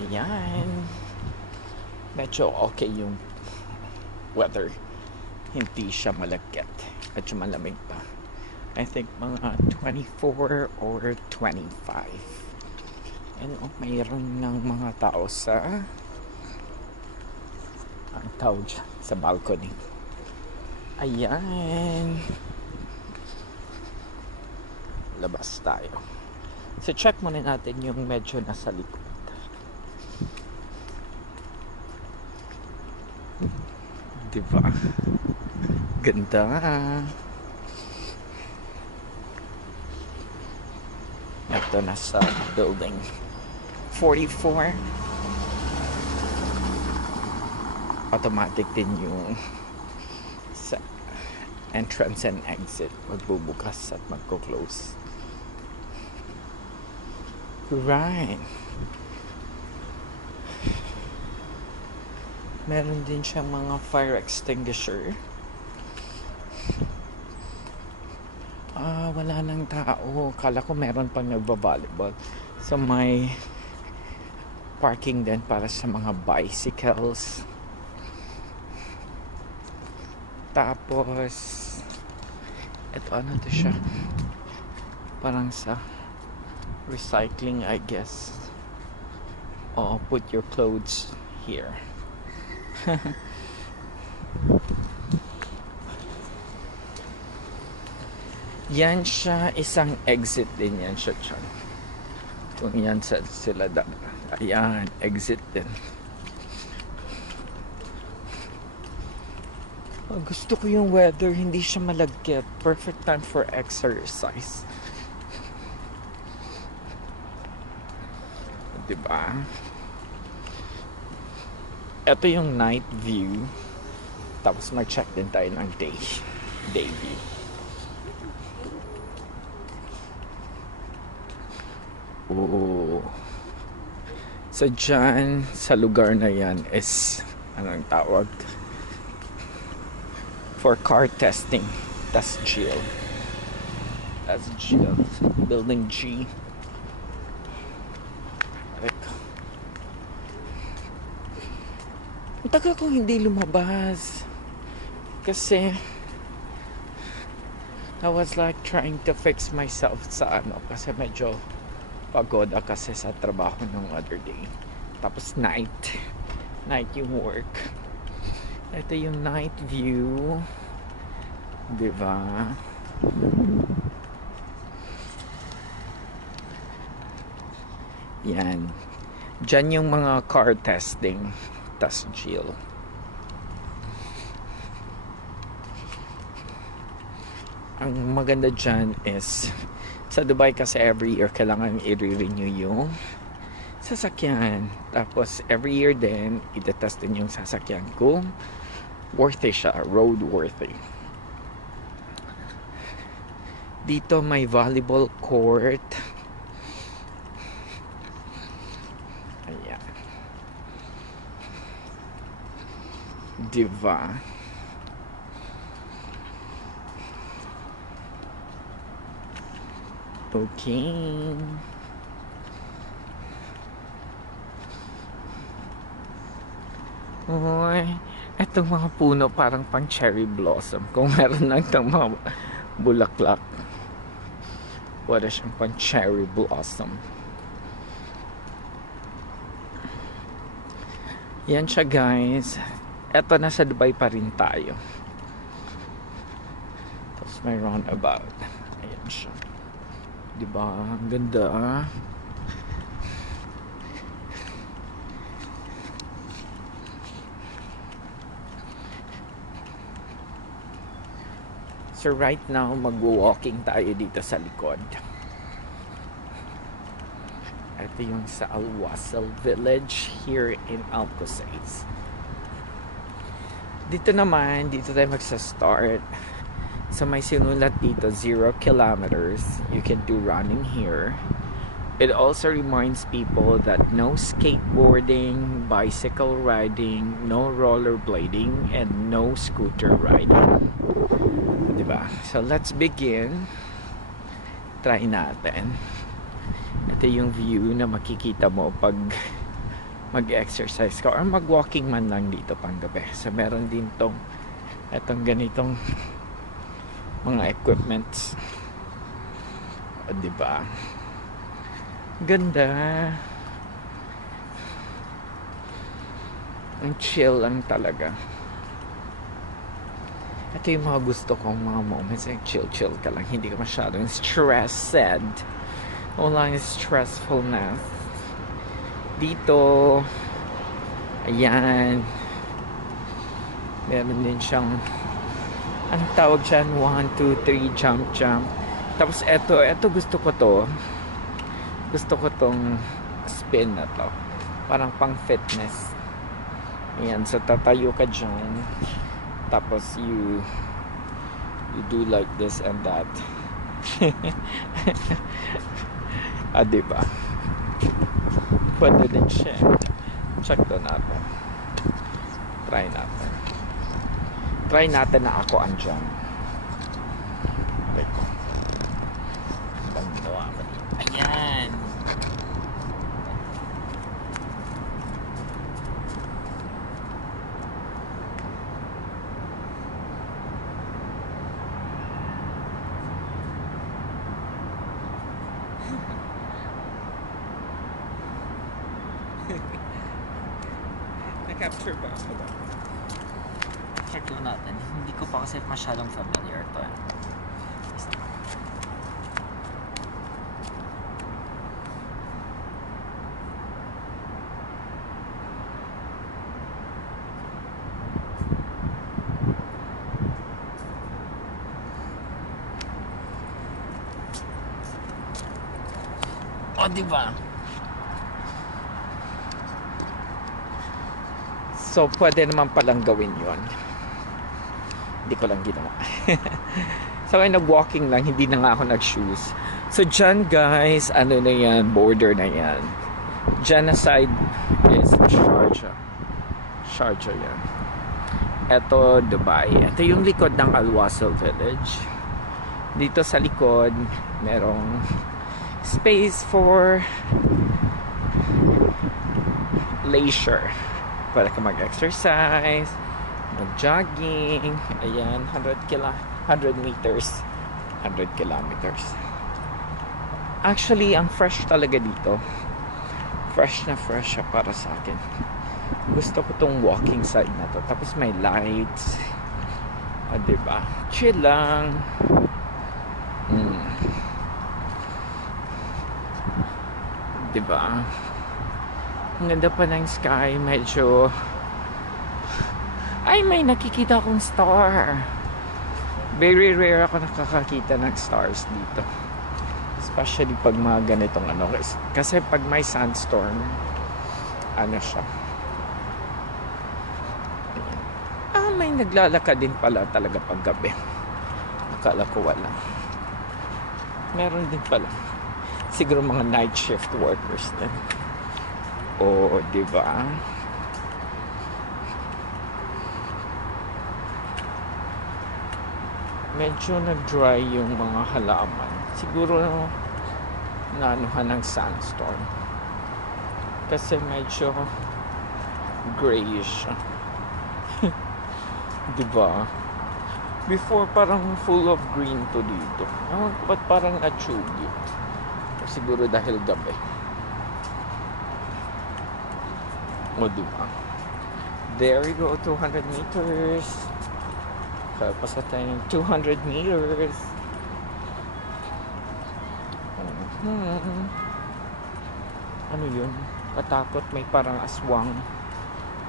Ayan. Medyo okay yung weather. Hindi siya malagkit. Medyo malamig pa. I think mga 24 or 25. And mayroon ng mga tao sa ang tawag dyan, sa balcony. Ayan. Labas tayo. So check muna natin yung medyo nasa likod. Diba? Ganda. Ito nasa building 44. Automatic din yung sa entrance and exit. Magbubukas at magko-close. Right. Meron din siyang mga fire extinguisher. Wala nang tao. Kala ko meron pang nagba-volleyball. So may parking din para sa mga bicycles. Tapos ito ano to siya? Parang sa recycling, I guess. Put your clothes here. Yan siya, isang exit din yan siya dyan. Kung yan sila ayan, exit din. Gusto ko yung weather, hindi siya malagkit. Perfect time for exercise. Diba? Ito yung night view. Tapos mag-check din tayo ng day view. So dyan sa lugar na yan is anong tawag? For car testing. That's Jill. Building G. Ang tagal kong hindi lumabas. Kasi I was like trying to fix myself sa kasi medyo pagod kasi sa trabaho ng other day. Tapos night yung work. Ito yung night view. Diba? Yan. Diyan yung mga car testing. Tas Jill. Ang maganda dyan is sa Dubai kasi every year kailangan i-renew yung sasakyan. Tapos every year din itetest din yung sasakyan kung worthy siya, road worthy. Dito may volleyball court. Ayan. Diba? Okay. Oy, etong mga puno parang pang cherry blossom. Kung meron lang itong mga bulaklak. Wala siyang pang cherry blossom. Yan siya guys. Eto nasa Dubai pa rin tayo. Tapos may roundabout. Ayan siya. Diba? Ang ganda ah. So right now, mag-walking tayo dito sa likod. Ito yung sa Al Wasl Village here in Al Qusais. Dito naman, dito tayo magsa-start. So may sinulat dito 0 kilometers. You can do running here. It also reminds people that no skateboarding, bicycle riding, no rollerblading, and no scooter riding. Diba? So let's begin. try natin. Ito yung view na makikita mo pag mag-exercise ka or mag-walking man lang dito panggabi. So meron din etong ganitong mga equipments. O, diba? Ganda. Ang chill lang talaga. Ito yung mga gusto kong mga moments. Chill ka lang. Hindi ka masyadong stressed. Walang stressfulness. Dito, ayan. Meron din siyang, anong tawag dyan? 1, 2, 3, jump. Tapos ito gusto ko to. Gusto ko tong spin na to. Parang pang fitness. Ayan, so tatayo ka dyan. Tapos you do like this and that. Diba? Pwede din siya. Check to natin. Try natin na ako andyan. Ayan. Na-capture ba ako ba? Check lang natin. Hindi ko pa kasi masyadong familiar to. O, diba? So, pwede naman palang gawin yon. Hindi ko lang ginawa. So, ay nag-walking lang. Hindi na nga ako nag-shoes. So, dyan guys, ano na yan? Border na yan. Dyan na side is Sharjah yan. Ito, Dubai. Ito yung likod ng Al Wasl Village. Dito sa likod, merong space for leisure. Pwede ka mag-exercise, mag-jogging. Ayan, 100 meters, 100 kilometers. Actually, ang fresh talaga dito. Fresh siya para sa akin. Gusto ko tong walking side na to. Tapos may lights. Diba? Chill lang. Diba? Ang ganda pa ng sky. Medyo may nakikita akong star. Very rare ako nakakakita ng stars dito, especially pag mga ganitong kasi pag may sandstorm siya. May naglalakad din pala talaga pag gabi. Akala ko wala. Meron din pala. Siguro mga night shift workers din. O, diba? Medyo nag-dry yung mga halaman. Siguro naanuhan ng sandstorm. Kasi medyo grayish. Diba? Before parang full of green to dito. Ba't parang natsugi? Siguro dahil gabi. O, diba? There we go, 200 meters. Kalpas na tayo ng 200 meters. Ano yun? Katakot, may parang aswang.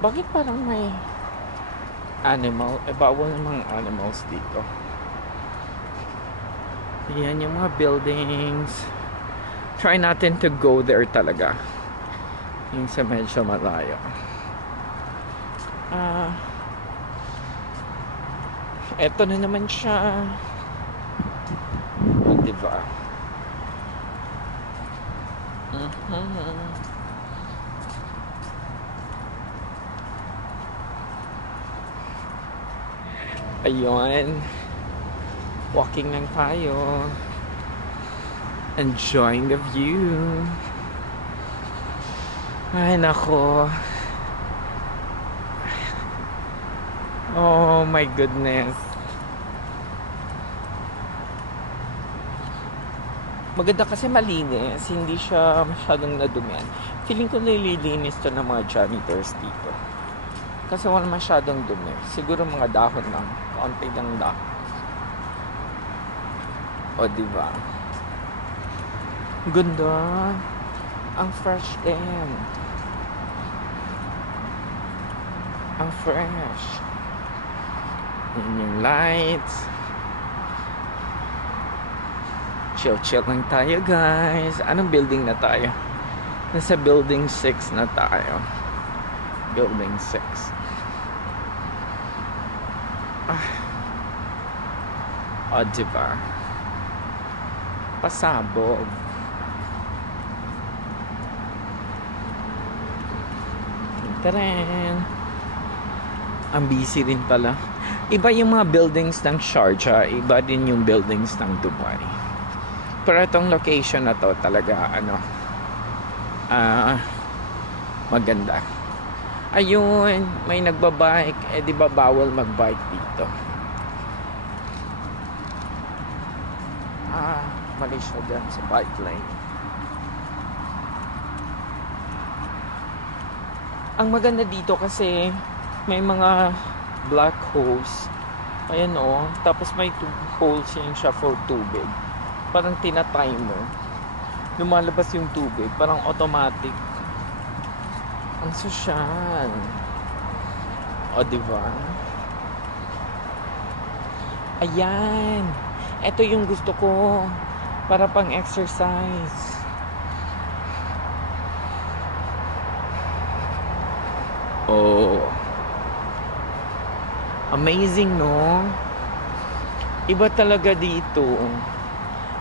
Bakit parang may animal? Bawal ng mga animals dito. Yan yung mga buildings. Try natin to go there talaga. Yung sa medyo malayo. Eto na naman siya. Diba? Ayun. Walking lang tayo. Enjoying the view. Ay, nako. Oh my goodness. Maganda kasi malinis. Hindi siya masyadong nadumihan. Feeling ko nililinis to ng mga janitors dito. Kasi wala masyadong dumi. Siguro mga dahon lang. Kaunti lang dahon. O, diba? Ganda. Ang fresh din. Ang fresh. Yun yung lights. Chill lang tayo, guys. Anong building na tayo? Nasa building 6 na tayo. Building 6. O, diba? Pasabog. Taren. Ang busy rin pala. Iba yung mga buildings ng Sharjah, iba din yung buildings ng Dubai. Pero itong location na to talaga maganda. Ayun, may nagbabike. Di ba bawal magbike dito? Mali siya dyan sa bike lane. Ang maganda dito kasi may mga black holes. Ayan tapos may holes yun siya for tubig. Parang tina-timer. Lumalabas yung tubig. Parang automatic. Ang sosyal. O, diba? Ayan. Ito yung gusto ko. Para pang exercise. Oh. Amazing, no? Iba talaga dito.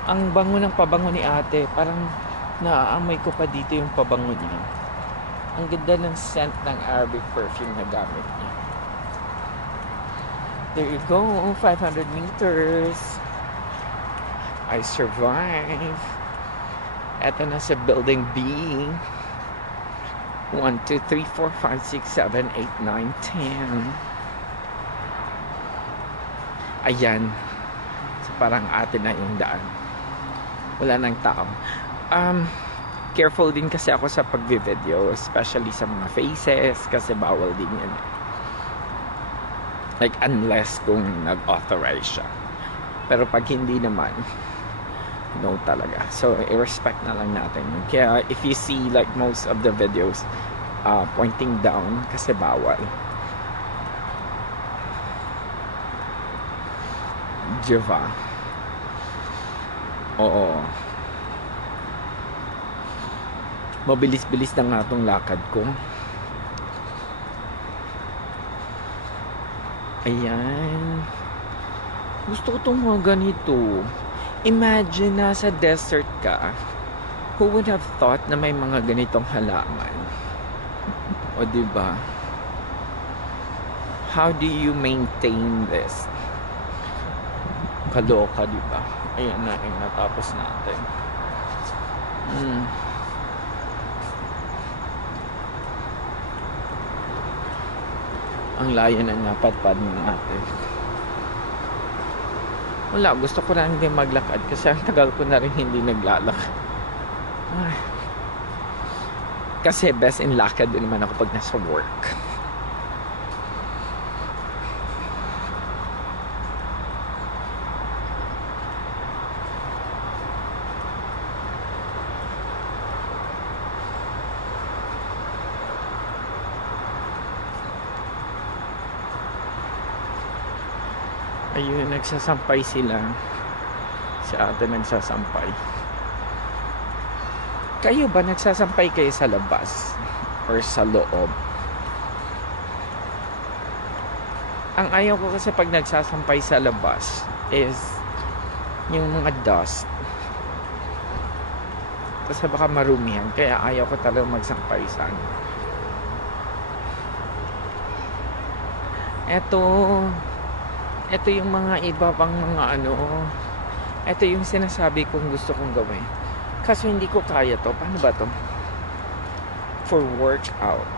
Ang bango ng pabango ni ate. Parang naaamoy ko pa dito yung pabango niya. Ang ganda ng scent ng Arabic perfume na gamit niya. There you go. 500 meters. I survive. Eto na sa building B. 1, 2, 3, 4, 5, 6, 7, 8, 9, 10. Ayan. So, parang atin na yung daan. Wala nang tao. Careful din kasi ako sa pagbi-video, especially sa mga faces, kasi bawal din yan. Like, unless kung nag-authorize siya. Pero pag hindi naman, no talaga. So, i-respect na lang natin. Kaya, if you see like most of the videos pointing down, kasi bawal. Java. Oo. Mabilis-bilis na nga itong lakad ko. Ayan. Gusto ko itong mga ganito. Imagine nasa desert ka. Who would have thought na may mga ganitong halaman? O diba? How do you maintain this? Kaloka, diba? Ayan na yung natapos natin. Ang layo na napadpad natin. Wala, gusto ko lang din maglakad kasi ang tagal ko na rin hindi naglalakad. Ay. Kasi best in lakad din naman ako pag nasa work. Ayun, nagsasampay sila. Si ate nagsasampay. Kayo ba nagsasampay kayo sa labas? Or sa loob? Ang ayaw ko kasi pag nagsasampay sa labas is yung mga dust. Kasi baka marumihan. Kaya ayaw ko talaga magsampay sa ano. Ito yung mga iba pang mga ano. Ito yung sinasabi kong gusto kong gawin. Kaso hindi ko kaya to. Paano ba to? For workout.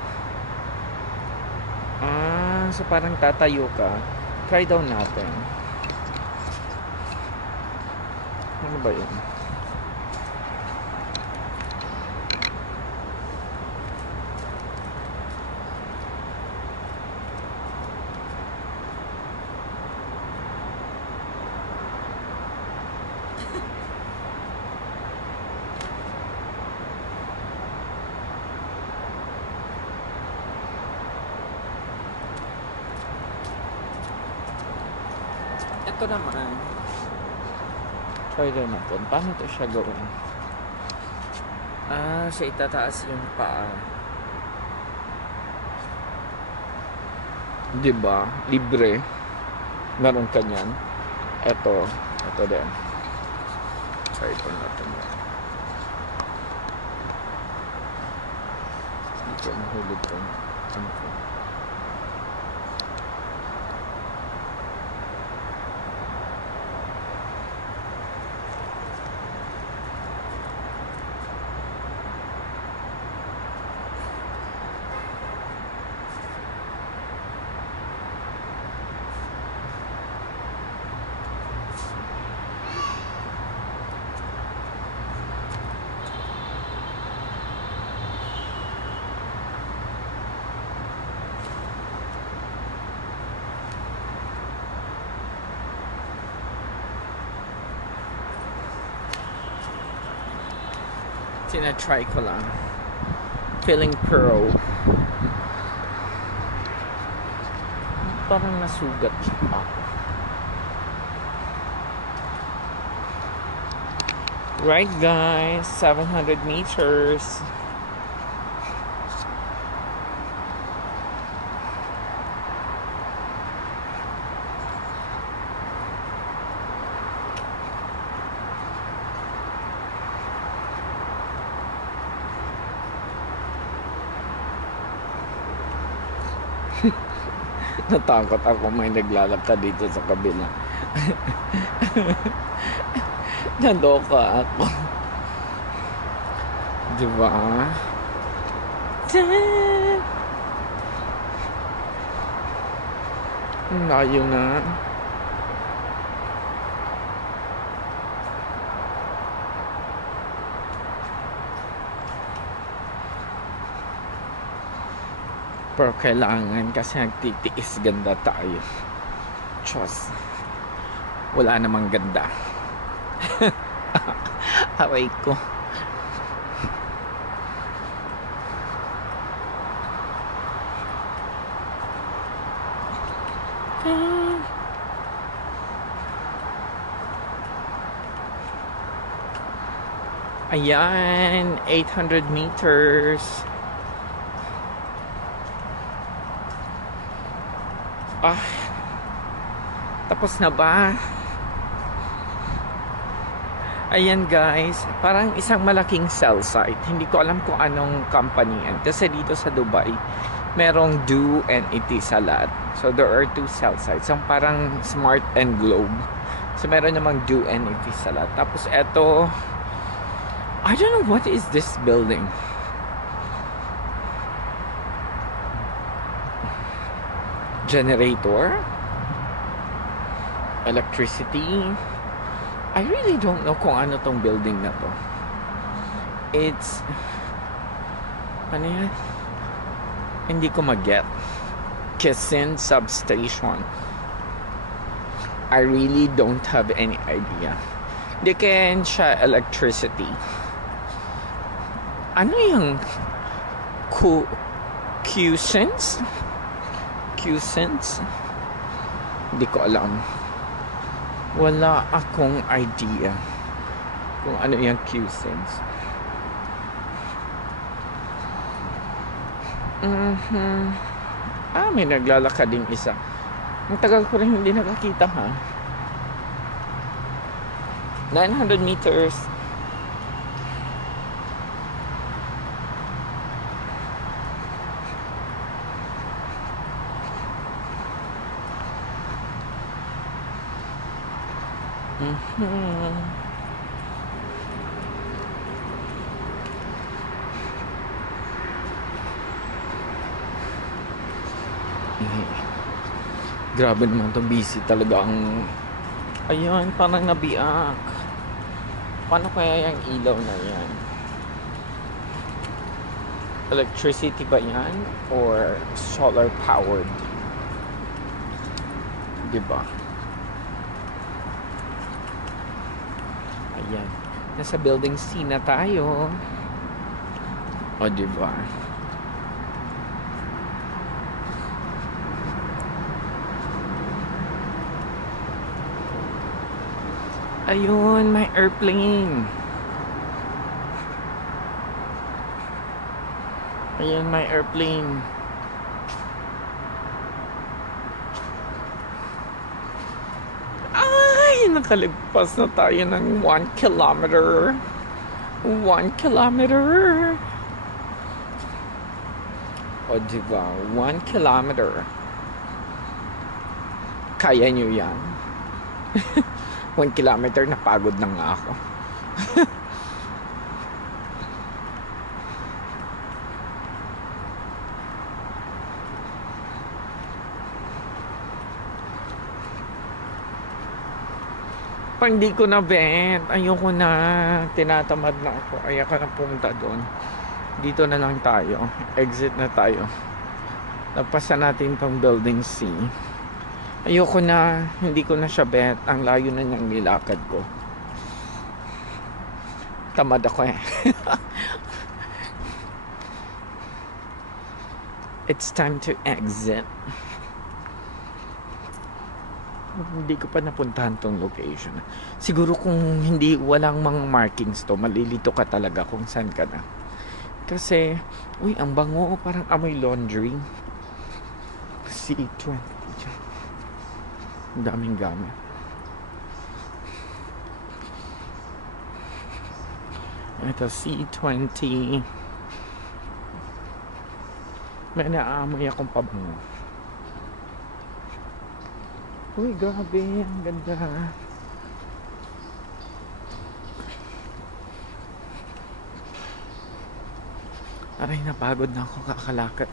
So parang tatayo ka. Try daw natin. Ano ba yun? Ito naman. Try daw natin. Paano to siya gawin? So itataas yung paa. Diba? Libre. Meron ka niyan. Ito din. Try daw natin. Hindi ko mahulog ko. Ano ko? Tina-try ko lang. Feeling pro. Parang nasugat ako. Right guys, 700 meters. Natakot ako may naglalakad dito sa kabila. Nadoka ako. Diba? Ang layo na. Pero kailangan kasi nagtitiis, ganda tayo. Diyos. Wala namang ganda. Aray ko. Ayan, 800 meters. Tapos na ba? Ayan guys, parang isang malaking cell site. Hindi ko alam kung anong company yan. Kasi dito sa Dubai, merong Do and Etisalat. So there are two cell sites. Ang parang Smart and Globe. So meron namang Do and Etisalat. Tapos eto, I don't know what is this building. Generator? Electricity? I really don't know kung ano tong building na to. It's ano yan? Hindi ko mag-get. Kisin Substation. I really don't have any idea. Hindi kaya siya electricity. Ano yung Q-Sense? Q-Sense? Hindi ko alam. Wala akong idea kung ano yung Q-Sense. May naglalakad din isa. Ang tagal ko rin hindi nakakita ha. 900 meters. Eh, grabe naman to, busy talaga ang... Ayun, parang nabiak. Paano kaya yung ilaw na yan? Electricity ba yan? Or solar powered? Diba? Ayan. Nasa building C na tayo. O, diba? Ayun, may airplane. Ayun, may airplane. Ay, nakalagpas na tayo ng 1 kilometer. 1 kilometer. O, diba? 1 kilometer. Kaya nyo yan? 1 kilometer, napagod na nga ako. Pag hindi ko na bet, ayoko na, tinatamad na ako, ayoko na pumunta doon. Dito na lang tayo, exit na tayo. Napasan natin pang building C. Ayoko na, hindi ko na siya bet, ang layo na niyang nilakad ko. Tamad ako eh. It's time to exit. Hindi ko pa napuntahan tong location. Siguro kung hindi, walang mga markings to, malilito ka talaga kung saan ka na. Kasi, uy, ang bango, parang amoy laundry. C20. Ang daming gamit. Ito, C20. May naamoy akong pabango. Uy, grabe, ang ganda. Aray, napagod na ako kakalakad.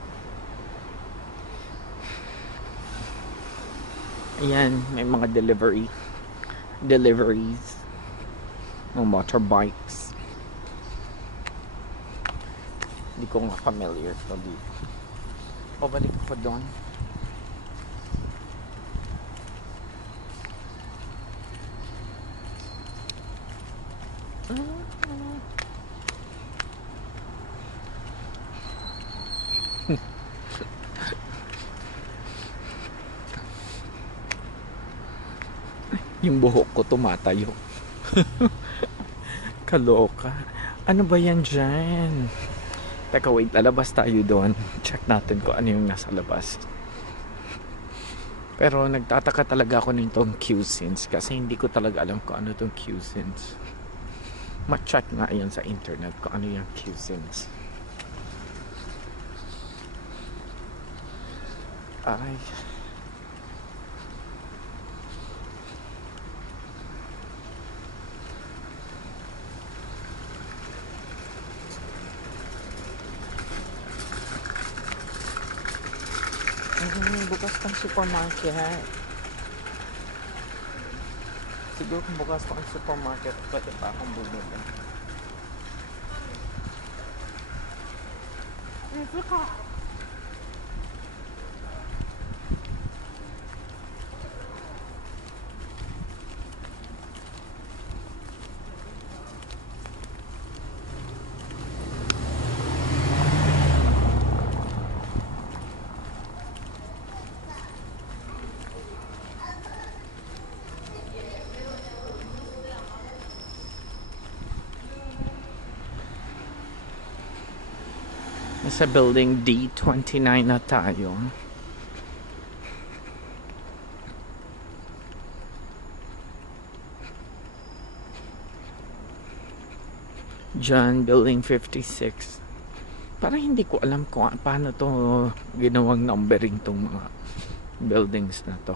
Ayan, may mga deliveries ng motorbikes. Hindi ko nga familiar to dito. Pabalik ako doon. Yung buhok ko tumatayo. Kaloka. Ano ba yan dyan? Teka, wait. Lalabas tayo doon. Check natin kung ano yung nasa labas. Pero nagtataka talaga ako nitong cuisines kasi hindi ko talaga alam kung ano itong cuisines. Ma-check nga yan sa internet kung ano yung cuisines. Ay... bukas pang supermarket. Siguro kung bukas pang supermarket, pwede pa akong bumili. Nasa building D29 na tayo. Diyan, building 56. Parang hindi ko alam kung paano to ginawang numbering tong mga buildings na to.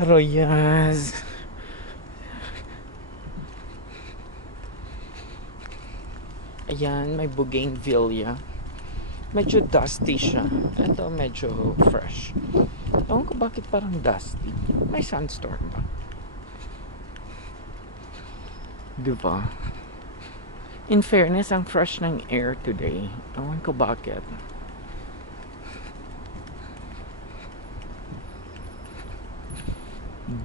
Pero yes. Ayan, may bougainvillea. Medyo dusty siya. Ito medyo fresh. Ewan ko bakit parang dusty. May sandstorm ba? Diba? In fairness, ang fresh ng air today. Ewan ko bakit.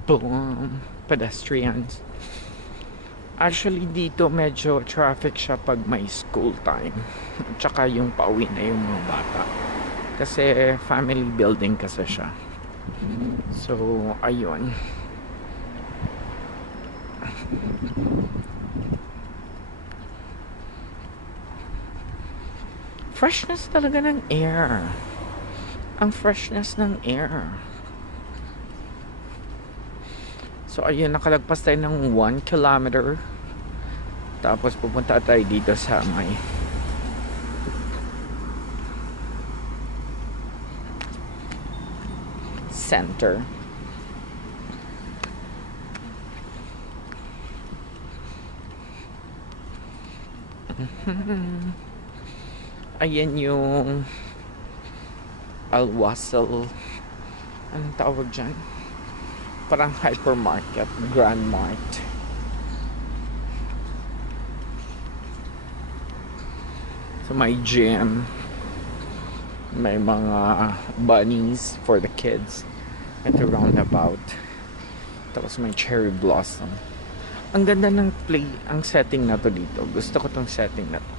Boom! Pedestrians. Actually, dito medyo traffic siya pag may school time. Tsaka yung pauwi na yung mga bata. Kasi family building kasi siya. So, ayun. Freshness talaga ng air. Ang freshness ng air. So, ayun, nakalagpas tayo ng 1 kilometer. Tapos, pupunta tayo dito sa may center. Ayan yung Al-Wasl. Anong tawag dyan? Parang hypermarket, Grand Mart. So may gym, may mga bunnies for the kids at the roundabout. Tapos may cherry blossom. Ang ganda ng ang setting na to dito. Gusto ko tong setting na to.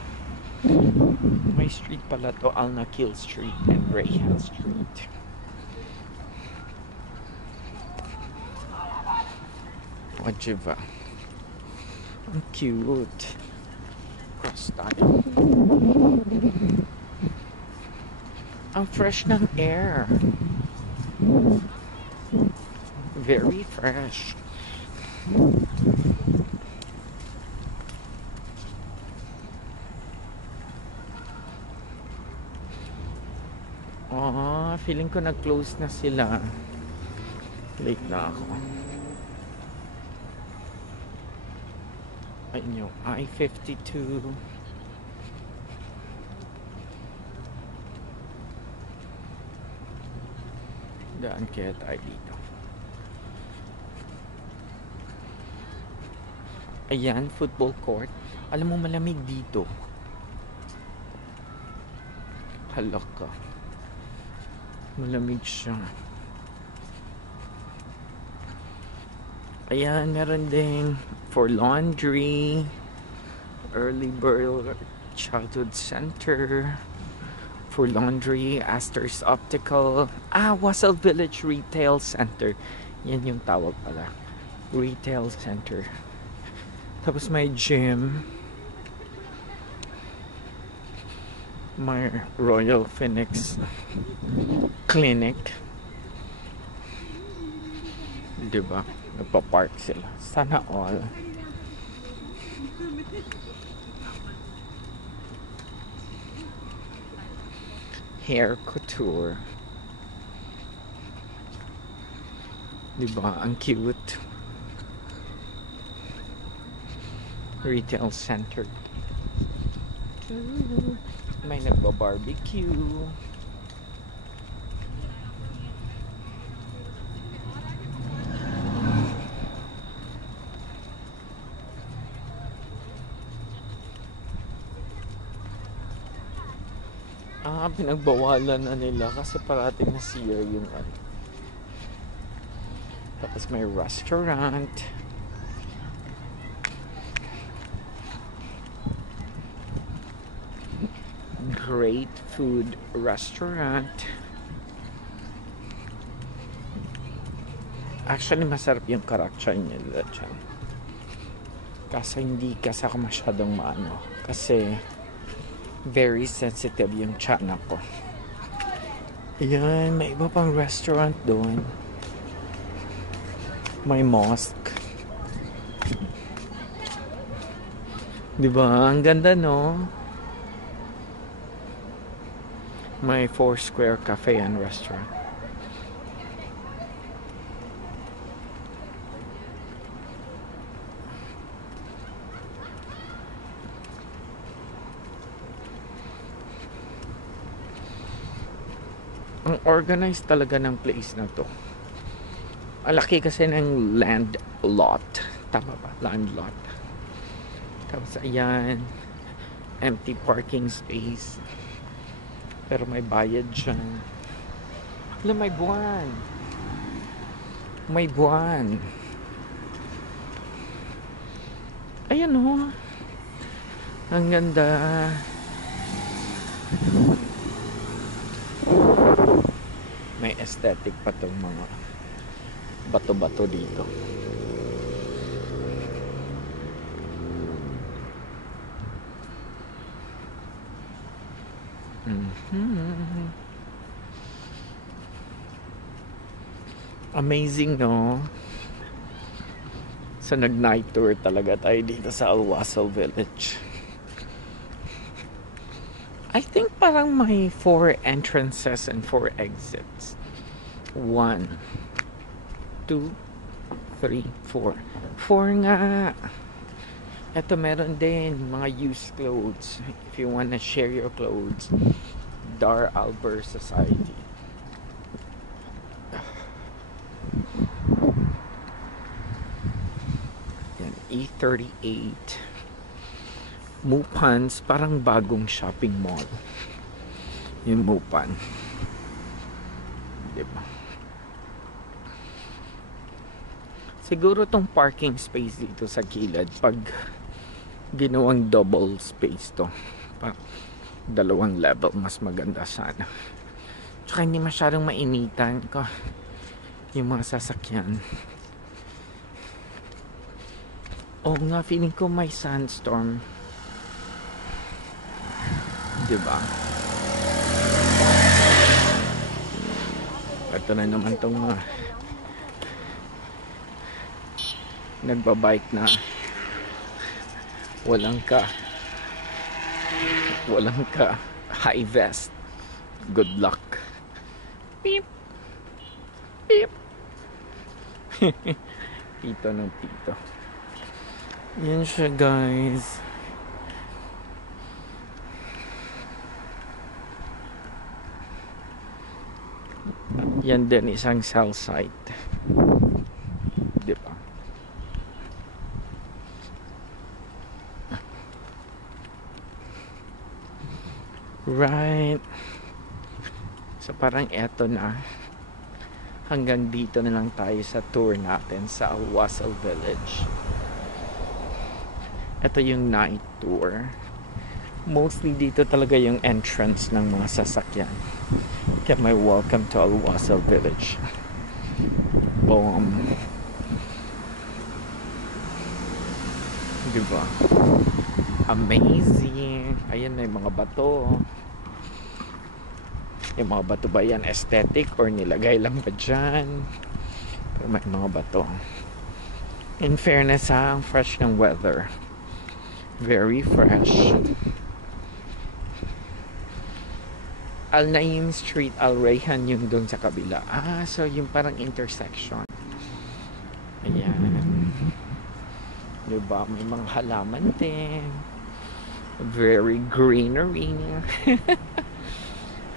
May street pala to, Al Nakil Street and Rayhan Street. Wajiva. Ang cute. Cross tayo. Ang fresh ng air. Very fresh. Feeling ko nag-close na sila. Late na ako. Ayun yung I-52. Daan kaya tayo dito. Ayan, football court. Alam mo, malamig dito. Halaka. Malamig siya. Ayan, meron din for laundry, early bird childhood center, for laundry, Astor's Optical, Wasl Village Retail Center. Yan yung tawag pala. Retail Center. Tapos may gym. May Royal Phoenix Clinic. Diba? Nagpa-park sila. Sana all. Hair couture. Diba? Ang cute. Retail center. May nagba-barbecue. Pinagbawalan na nila kasi parating na siya yung ano. Tapos may restaurant. Great food restaurant. Actually, masarap yung karakchay nila dyan. Kaso hindi kasi ako masyadong maano. Kasi very sensitive yung tiyan ko. Ayan, may iba pang restaurant doon. May mosque. Diba? Ang ganda, no? May Foursquare Cafe and Restaurant. Ang organized talaga ng place na to. Ang laki kasi ng land lot. Tama ba? Land lot. Tapos ayan, empty parking space. Pero may bayad dyan. Alam, may buwan. May buwan. Ayan o. Ang ganda. May aesthetic pa tong mga bato-bato dito. Amazing, no? So nag-night tour talaga tayo dito sa Alwasel Village. I think parang may 4 entrances and 4 exits. 1, 2, 3, 4. 4 nga. Ito meron din mga used clothes. If you wanna share your clothes, Dar Albert Society. Yan, E38. Mupans, parang bagong shopping mall. Yung Mupan. Diba? Siguro tong parking space dito sa gilid, pag ginawang double space to, dalawang level, mas maganda sana. Tsaka hindi masyadong mainitan ko yung mga sasakyan. Oo nga, feeling ko may sandstorm. Diba? Ito na naman tong mga nagbabike na walang ka high vest. Good luck. Beep beep. Pito ng pito. Yan siya, guys. Yan din isang cell site. Diba? Right. So parang eto na. Hanggang dito na lang tayo sa tour natin sa Alwasel Village. Ito yung night tour. Mostly dito talaga yung entrance ng mga sasakyan. Kaya may welcome to Alwasel Village. Boom. Diba? Amazing. Ayan, may mga bato. Yung mga bato ba yan aesthetic or nilagay lang ba dyan? Pero may mga bato. In fairness, ha, ang fresh ng weather. Very fresh. Al Naim Street, Al Rayhan yung doon sa kabila. So yung parang intersection. Ayan. Diba? May mga halaman din. Very greenery.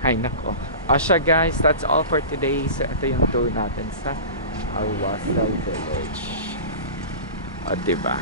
Ay nako. Asya, guys, that's all for today. So ito yung tour natin sa Alwasel Village. O diba?